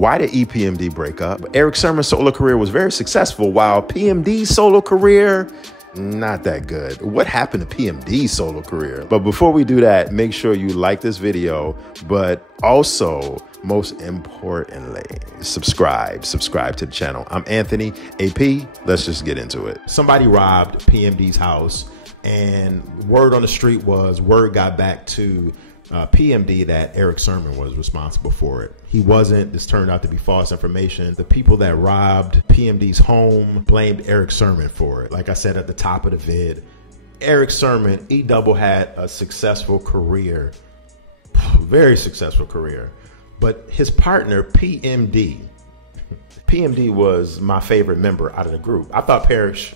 Why did EPMD break up? Erick Sermon's solo career was very successful, while PMD's solo career, not that good. What happened to PMD's solo career? But before we do that, make sure you like this video, but also, most importantly, subscribe to the channel. I'm Anthony AP. Let's just get into it. Somebody robbed PMD's house, and word on the street was, word got back to PMD that Erick Sermon was responsible for it. He wasn't. This turned out to be false information. The people that robbed PMD's home blamed Erick Sermon for it. Like I said at the top of the vid, Erick Sermon, E-Double, had a successful career, very successful career. But his partner, PMD was my favorite member out of the group. I thought Parrish,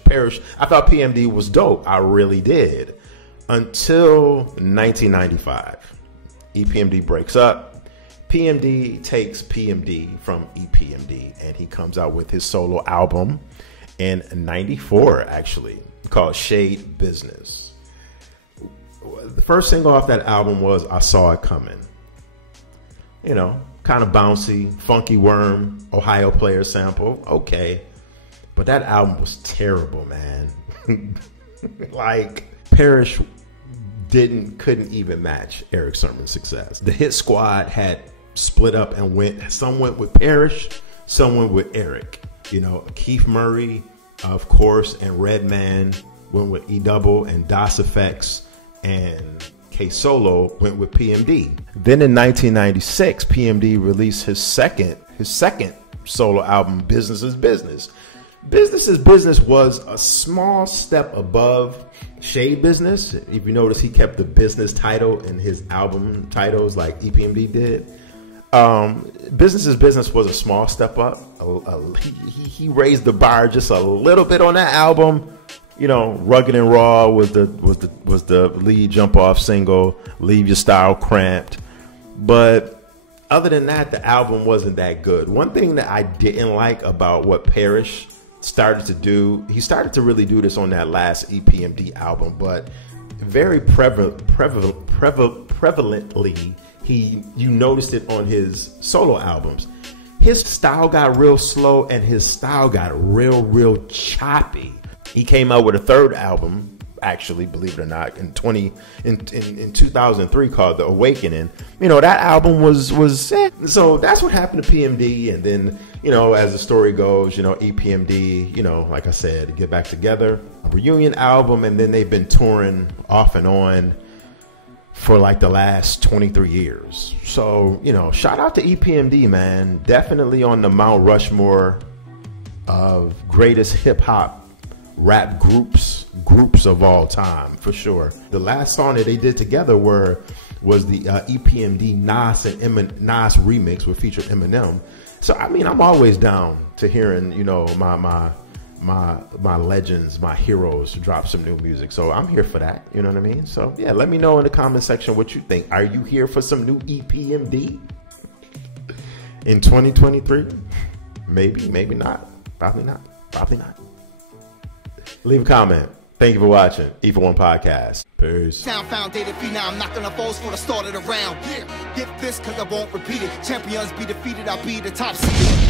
I thought PMD was dope. I really did. Until 1995. EPMD breaks up. PMD takes PMD from EPMD, and he comes out with his solo album in 94, actually, called Shade Business. The first single off that album was I Saw It Coming. You know, kind of bouncy, funky worm, Ohio Player sample. Okay. But that album was terrible, man. Like, Parrish couldn't even match Erick Sermon's success. The hit squad had split up and some went with Parrish, some went with Erick. You know, Keith Murray, of course, and Redman went with E-Double, and DOS Effects and K-Solo went with PMD. Then in 1996, PMD released his second solo album, Business is Business. Business is Business was a small step above Shade Business. If you notice, he kept the business title in his album titles like EPMD did. Business is Business was a small step up. He raised the bar just a little bit on that album. You know, Rugged and Raw was the lead jump off single. Leave Your Style Cramped. But other than that, the album wasn't that good. One thing that I didn't like about what Parrish started to do, he started to really do this on that last EPMD album, but very prevalently, you noticed it on his solo albums. His style got real slow, and his style got real choppy. He came out with a third album, actually, believe it or not, in 2003 called The Awakening. You know, that album was so that's what happened to PMD. And then, you know, as the story goes, you know, EPMD, you know, like I said, get back together, a reunion album, and then they've been touring off and on for like the last 23 years. So, you know, shout out to EPMD, man. Definitely on the Mount Rushmore of greatest hip hop rap groups of all time, for sure. The last song that they did together was the EPMD Nas remix, which featured Eminem. So I mean, I'm always down to hearing, you know, my legends, my heroes drop some new music. So I'm here for that. You know what I mean? So yeah, let me know in the comment section what you think. Are you here for some new EPMD in 2023? Maybe, maybe not. Probably not. Probably not. Leave a comment. Thank you for watching E4One Podcast. Peace. Sound founded phenom, not gonna foes for the start of the round. Yeah, get this cause I won't repeat it. Champions be defeated, I'll be the top seed.